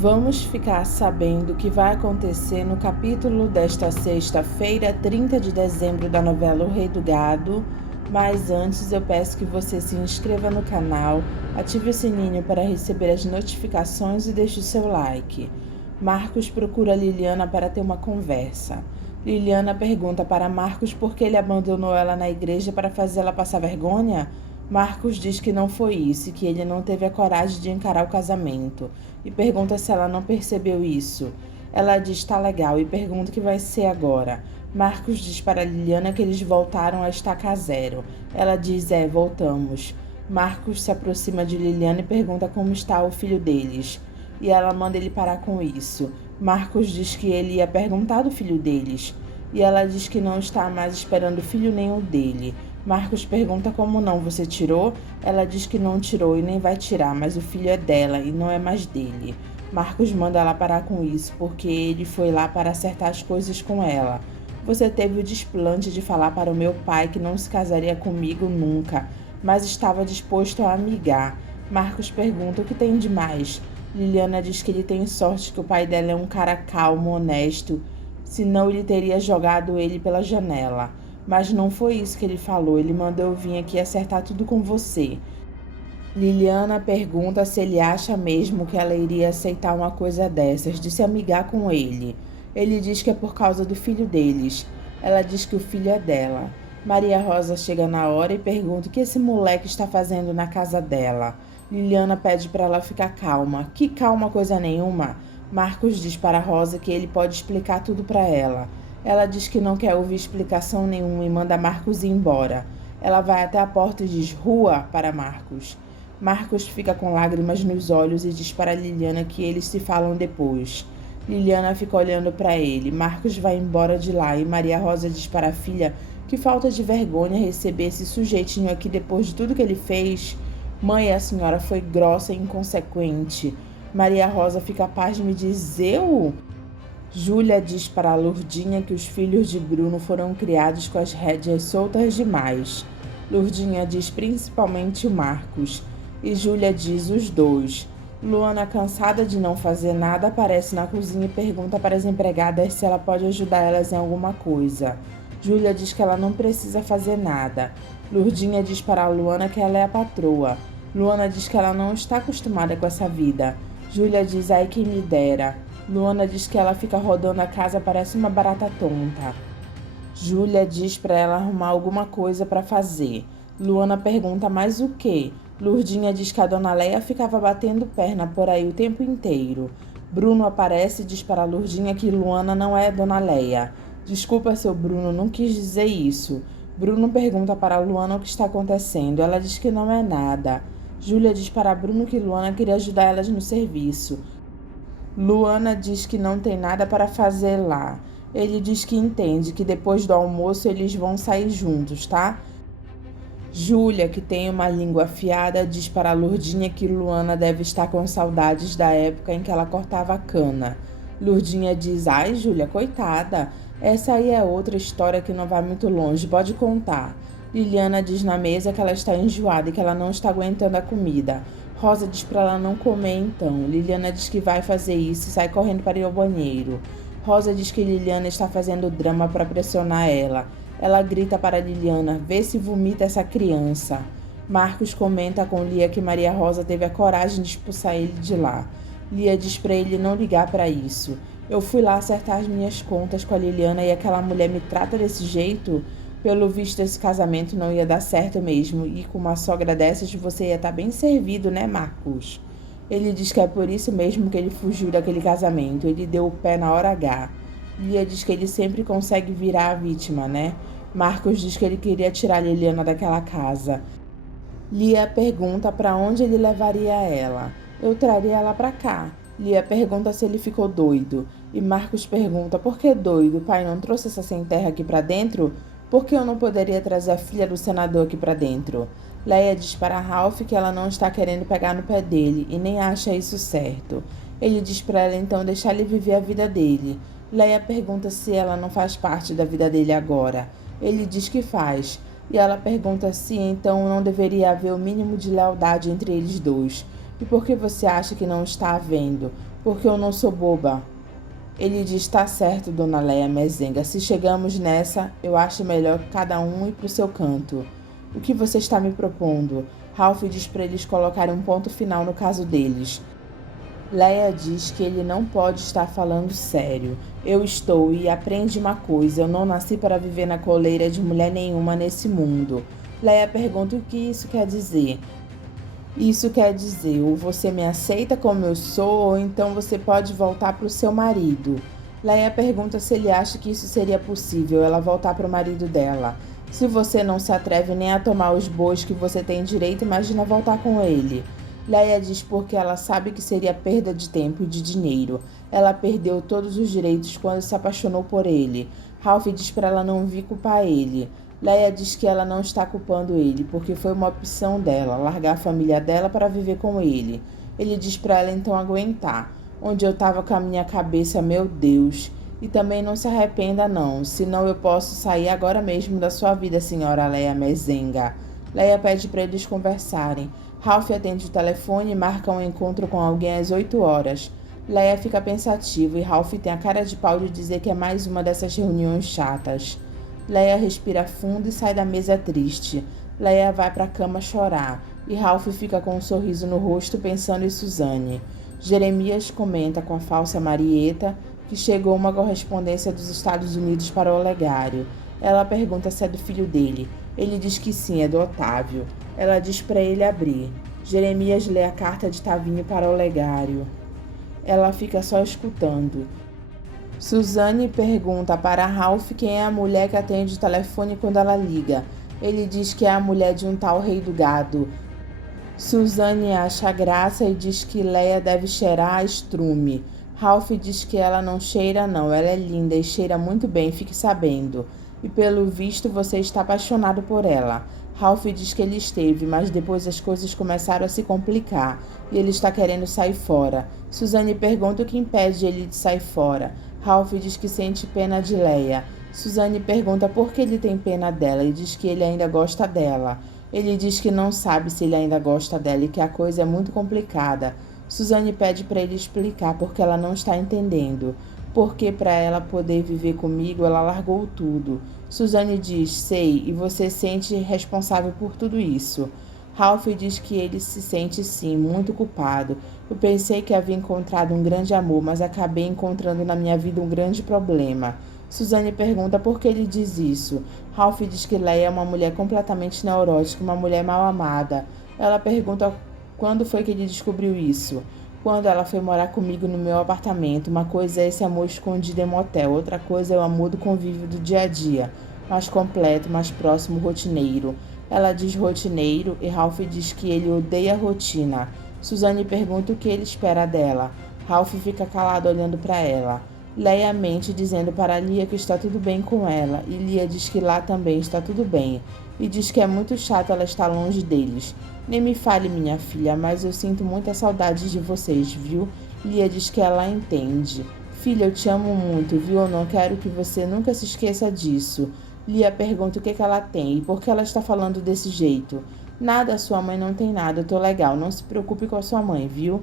Vamos ficar sabendo o que vai acontecer no capítulo desta sexta-feira, 30 de dezembro da novela O Rei do Gado, mas antes eu peço que você se inscreva no canal, ative o sininho para receber as notificações e deixe o seu like. Marcos procura Liliana para ter uma conversa. Liliana pergunta para Marcos por que ele abandonou ela na igreja para fazê-la passar vergonha. Marcos diz que não foi isso e que ele não teve a coragem de encarar o casamento, e pergunta se ela não percebeu isso. Ela diz tá legal e pergunta o que vai ser agora. Marcos diz para Liliana que eles voltaram a estaca zero. Ela diz voltamos. Marcos se aproxima de Liliana e pergunta como está o filho deles. E ela manda ele parar com isso. Marcos diz que ele ia perguntar do filho deles. E ela diz que não está mais esperando filho nenhum dele. Marcos pergunta como não, você tirou? Ela diz que não tirou e nem vai tirar, mas o filho é dela e não é mais dele. Marcos manda ela parar com isso, porque ele foi lá para acertar as coisas com ela. Você teve o desplante de falar para o meu pai que não se casaria comigo nunca, mas estava disposto a amigar. Marcos pergunta o que tem de mais. Liliana diz que ele tem sorte que o pai dela é um cara calmo, honesto, senão ele teria jogado ele pela janela. Mas não foi isso que ele falou, ele mandou eu vir aqui acertar tudo com você. Liliana pergunta se ele acha mesmo que ela iria aceitar uma coisa dessas, de se amigar com ele. Ele diz que é por causa do filho deles. Ela diz que o filho é dela. Maria Rosa chega na hora e pergunta o que esse moleque está fazendo na casa dela. Liliana pede para ela ficar calma. Que calma coisa nenhuma. Marcos diz para Rosa que ele pode explicar tudo para ela. Ela diz que não quer ouvir explicação nenhuma e manda Marcos ir embora. Ela vai até a porta e diz rua para Marcos. Marcos fica com lágrimas nos olhos e diz para Liliana que eles se falam depois. Liliana fica olhando para ele. Marcos vai embora de lá e Maria Rosa diz para a filha que falta de vergonha receber esse sujeitinho aqui depois de tudo que ele fez. Mãe, a senhora foi grossa e inconsequente. Maria Rosa fica pasma e diz eu? Júlia diz para a Lourdinha que os filhos de Bruno foram criados com as rédeas soltas demais. Lourdinha diz principalmente o Marcos. E Júlia diz os dois. Luana, cansada de não fazer nada, aparece na cozinha e pergunta para as empregadas se ela pode ajudar elas em alguma coisa. Júlia diz que ela não precisa fazer nada. Lourdinha diz para a Luana que ela é a patroa. Luana diz que ela não está acostumada com essa vida. Júlia diz ai quem me dera. Luana diz que ela fica rodando a casa, parece uma barata tonta. Júlia diz para ela arrumar alguma coisa para fazer. Luana pergunta mais o quê? Lourdinha diz que a dona Leia ficava batendo perna por aí o tempo inteiro. Bruno aparece e diz para a Lourdinha que Luana não é dona Leia. Desculpa, seu Bruno, não quis dizer isso. Bruno pergunta para a Luana o que está acontecendo. Ela diz que não é nada. Júlia diz para Bruno que Luana queria ajudar elas no serviço. Luana diz que não tem nada para fazer lá. Ele diz que entende, que depois do almoço eles vão sair juntos, tá? Júlia, que tem uma língua afiada, diz para a Lourdinha que Luana deve estar com saudades da época em que ela cortava a cana. Lourdinha diz, ai Júlia, coitada, essa aí é outra história que não vai muito longe, pode contar. Liliana diz na mesa que ela está enjoada e que ela não está aguentando a comida. Rosa diz para ela não comer então. Liliana diz que vai fazer isso e sai correndo para ir ao banheiro. Rosa diz que Liliana está fazendo drama para pressionar ela. Ela grita para Liliana, vê se vomita essa criança. Marcos comenta com Lia que Maria Rosa teve a coragem de expulsar ele de lá. Lia diz para ele não ligar para isso. Eu fui lá acertar as minhas contas com a Liliana e aquela mulher me trata desse jeito? Pelo visto, esse casamento não ia dar certo mesmo, e com uma sogra dessas você ia estar bem servido, né, Marcos? Ele diz que é por isso mesmo que ele fugiu daquele casamento, ele deu o pé na hora H. Lia diz que ele sempre consegue virar a vítima, né? Marcos diz que ele queria tirar Liliana daquela casa. Lia pergunta para onde ele levaria ela. Eu traria ela para cá. Lia pergunta se ele ficou doido. E Marcos pergunta, por que doido? O pai não trouxe essa sem terra aqui para dentro? Por que eu não poderia trazer a filha do senador aqui para dentro? Leia diz para Ralph que ela não está querendo pegar no pé dele e nem acha isso certo. Ele diz para ela então deixar ele viver a vida dele. Leia pergunta se ela não faz parte da vida dele agora. Ele diz que faz. E ela pergunta se então não deveria haver o mínimo de lealdade entre eles dois. E por que você acha que não está vendo? Porque eu não sou boba. Ele diz: tá certo, dona Leia Mezenga. Se chegamos nessa, eu acho melhor cada um ir pro seu canto. O que você está me propondo? Ralph diz para eles colocarem um ponto final no caso deles. Leia diz que ele não pode estar falando sério. Eu estou, e aprende uma coisa: eu não nasci para viver na coleira de mulher nenhuma nesse mundo. Leia pergunta o que isso quer dizer. Isso quer dizer, ou você me aceita como eu sou, ou então você pode voltar para o seu marido. Leia pergunta se ele acha que isso seria possível, ela voltar para o marido dela. Se você não se atreve nem a tomar os bois que você tem direito, imagina voltar com ele. Leia diz porque ela sabe que seria perda de tempo e de dinheiro. Ela perdeu todos os direitos quando se apaixonou por ele. Ralph diz para ela não vir culpar ele. Leia diz que ela não está culpando ele, porque foi uma opção dela, largar a família dela para viver com ele. Ele diz para ela então aguentar. Onde eu estava com a minha cabeça, meu Deus. E também não se arrependa não, senão eu posso sair agora mesmo da sua vida, senhora Leia Mezenga. Leia pede para eles conversarem. Ralph atende o telefone e marca um encontro com alguém às 8 horas. Leia fica pensativa e Ralph tem a cara de pau de dizer que é mais uma dessas reuniões chatas. Leia respira fundo e sai da mesa triste. Leia vai para a cama chorar e Ralph fica com um sorriso no rosto pensando em Suzanne. Jeremias comenta com a falsa Marieta que chegou uma correspondência dos Estados Unidos para o Olegário. Ela pergunta se é do filho dele. Ele diz que sim, é do Otávio. Ela diz para ele abrir. Jeremias lê a carta de Tavinho para o Olegário. Ela fica só escutando. Suzanne pergunta para Ralph quem é a mulher que atende o telefone quando ela liga. Ele diz que é a mulher de um tal rei do gado. Suzanne acha graça e diz que Leia deve cheirar a estrume. Ralph diz que ela não cheira não, ela é linda e cheira muito bem, fique sabendo. E pelo visto você está apaixonado por ela. Ralph diz que ele esteve, mas depois as coisas começaram a se complicar e ele está querendo sair fora. Suzanne pergunta o que impede ele de sair fora. Ralph diz que sente pena de Leia. Suzanne pergunta por que ele tem pena dela e diz que ele ainda gosta dela. Ele diz que não sabe se ele ainda gosta dela e que a coisa é muito complicada. Suzanne pede para ele explicar porque ela não está entendendo. Porque para ela poder viver comigo, ela largou tudo. Suzanne diz, sei, e você sente responsável por tudo isso. Ralph diz que ele se sente sim, muito culpado. Eu pensei que havia encontrado um grande amor, mas acabei encontrando na minha vida um grande problema. Suzanne pergunta por que ele diz isso. Ralph diz que Leia é uma mulher completamente neurótica, uma mulher mal amada. Ela pergunta quando foi que ele descobriu isso. Quando ela foi morar comigo no meu apartamento. Uma coisa é esse amor escondido em motel, outra coisa é o amor do convívio do dia a dia, mais completo, mais próximo, rotineiro. Ela diz rotineiro e Ralph diz que ele odeia a rotina. Suzanne pergunta o que ele espera dela. Ralph fica calado olhando para ela. Leia mente dizendo para Lia que está tudo bem com ela e Lia diz que lá também está tudo bem e diz que é muito chato ela estar longe deles. Nem me fale, minha filha, mas eu sinto muita saudade de vocês, viu? Lia diz que ela entende. Filha, eu te amo muito, viu? Eu não quero que você nunca se esqueça disso. Lia pergunta o que ela tem e por que ela está falando desse jeito. Nada, sua mãe não tem nada, eu tô legal, não se preocupe com a sua mãe, viu?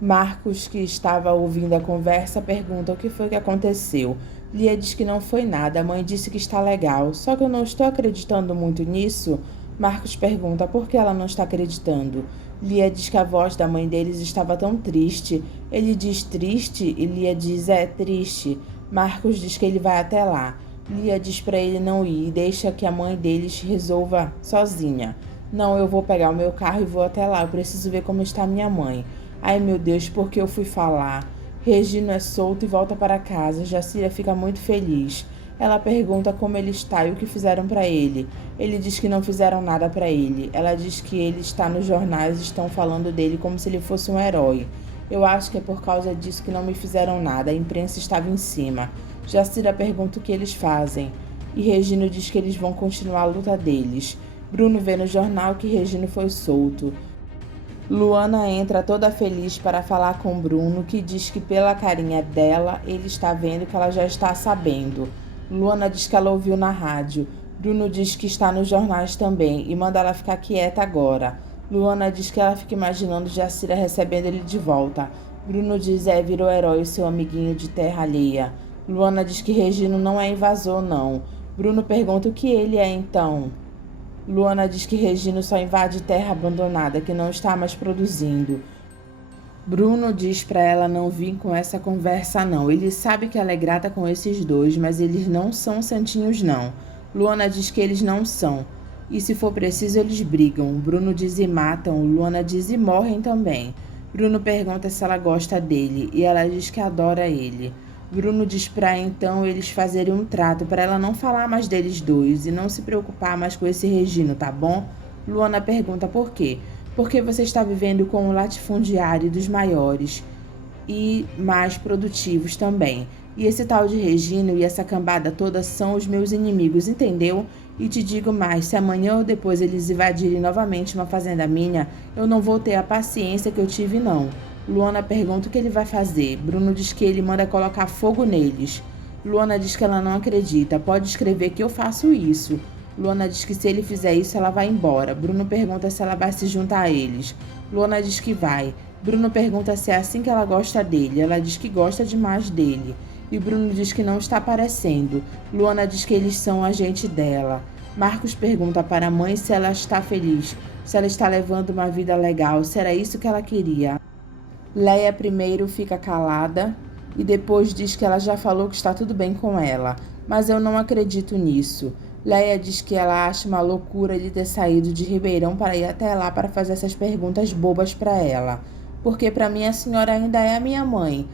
Marcos, que estava ouvindo a conversa, pergunta o que foi que aconteceu. Lia diz que não foi nada, a mãe disse que está legal, só que eu não estou acreditando muito nisso. Marcos pergunta por que ela não está acreditando. Lia diz que a voz da mãe deles estava tão triste. Ele diz triste e Lia diz é triste. Marcos diz que ele vai até lá. Lia diz para ele não ir e deixa que a mãe deles resolva sozinha. Não, eu vou pegar o meu carro e vou até lá, eu preciso ver como está minha mãe. Ai, meu Deus, por que eu fui falar? Regino é solto e volta para casa. Jacília fica muito feliz. Ela pergunta como ele está e o que fizeram para ele. Ele diz que não fizeram nada para ele. Ela diz que ele está nos jornais e estão falando dele como se ele fosse um herói. Eu acho que é por causa disso que não me fizeram nada. A imprensa estava em cima. Jacira pergunta o que eles fazem. E Regino diz que eles vão continuar a luta deles. Bruno vê no jornal que Regino foi solto. Luana entra toda feliz para falar com Bruno, que diz que pela carinha dela, ele está vendo que ela já está sabendo. Luana diz que ela ouviu na rádio. Bruno diz que está nos jornais também e manda ela ficar quieta agora. Luana diz que ela fica imaginando Jacira recebendo ele de volta. Bruno diz virou herói o seu amiguinho de terra alheia. Luana diz que Regino não é invasor, não. Bruno pergunta o que ele é então. Luana diz que Regino só invade terra abandonada, que não está mais produzindo. Bruno diz para ela não vir com essa conversa não. Ele sabe que ela é grata com esses dois, mas eles não são santinhos não. Luana diz que eles não são. E se for preciso eles brigam. Bruno diz e matam, Luana diz e morrem também. Bruno pergunta se ela gosta dele e ela diz que adora ele. Bruno diz para então eles fazerem um trato para ela não falar mais deles dois e não se preocupar mais com esse Regino, tá bom? Luana pergunta por quê? Porque você está vivendo com o latifundiário dos maiores e mais produtivos também. E esse tal de Regino e essa cambada toda são os meus inimigos, entendeu? E te digo mais, se amanhã ou depois eles invadirem novamente uma fazenda minha, eu não vou ter a paciência que eu tive não. Luana pergunta o que ele vai fazer. Bruno diz que ele manda colocar fogo neles. Luana diz que ela não acredita. Pode escrever que eu faço isso. Luana diz que se ele fizer isso, ela vai embora. Bruno pergunta se ela vai se juntar a eles. Luana diz que vai. Bruno pergunta se é assim que ela gosta dele. Ela diz que gosta demais dele. E Bruno diz que não está aparecendo. Luana diz que eles são a gente dela. Marcos pergunta para a mãe se ela está feliz, se ela está levando uma vida legal, se era isso que ela queria. Leia primeiro fica calada e depois diz que ela já falou que está tudo bem com ela, mas eu não acredito nisso. Leia diz que ela acha uma loucura ele ter saído de Ribeirão para ir até lá para fazer essas perguntas bobas para ela, porque para mim a senhora ainda é a minha mãe.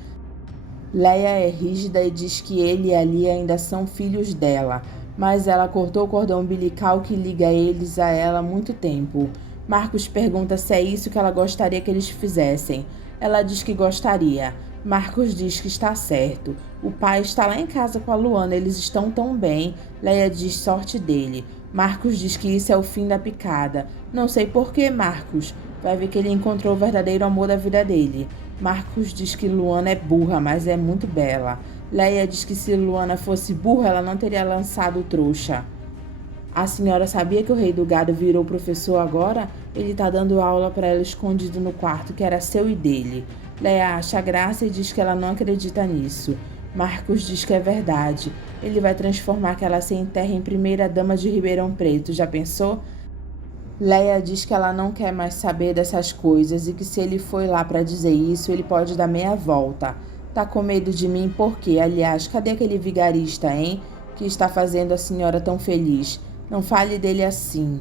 Leia é rígida e diz que ele e a Lia ainda são filhos dela, mas ela cortou o cordão umbilical que liga eles a ela há muito tempo. Marcos pergunta se é isso que ela gostaria que eles fizessem. Ela diz que gostaria. Marcos diz que está certo. O pai está lá em casa com a Luana, eles estão tão bem. Leia diz sorte dele. Marcos diz que isso é o fim da picada. Não sei por que, Marcos. Vai ver que ele encontrou o verdadeiro amor da vida dele. Marcos diz que Luana é burra, mas é muito bela. Leia diz que se Luana fosse burra, ela não teria lançado o trouxa. A senhora sabia que o rei do gado virou professor agora? Ele tá dando aula para ela escondido no quarto que era seu e dele. Leia acha graça e diz que ela não acredita nisso. Marcos diz que é verdade. Ele vai transformar que ela se enterre em primeira dama de Ribeirão Preto. Já pensou? Leia diz que ela não quer mais saber dessas coisas e que se ele foi lá para dizer isso, ele pode dar meia volta. Tá com medo de mim por quê? Aliás, cadê aquele vigarista, hein? Que está fazendo a senhora tão feliz? Não fale dele assim.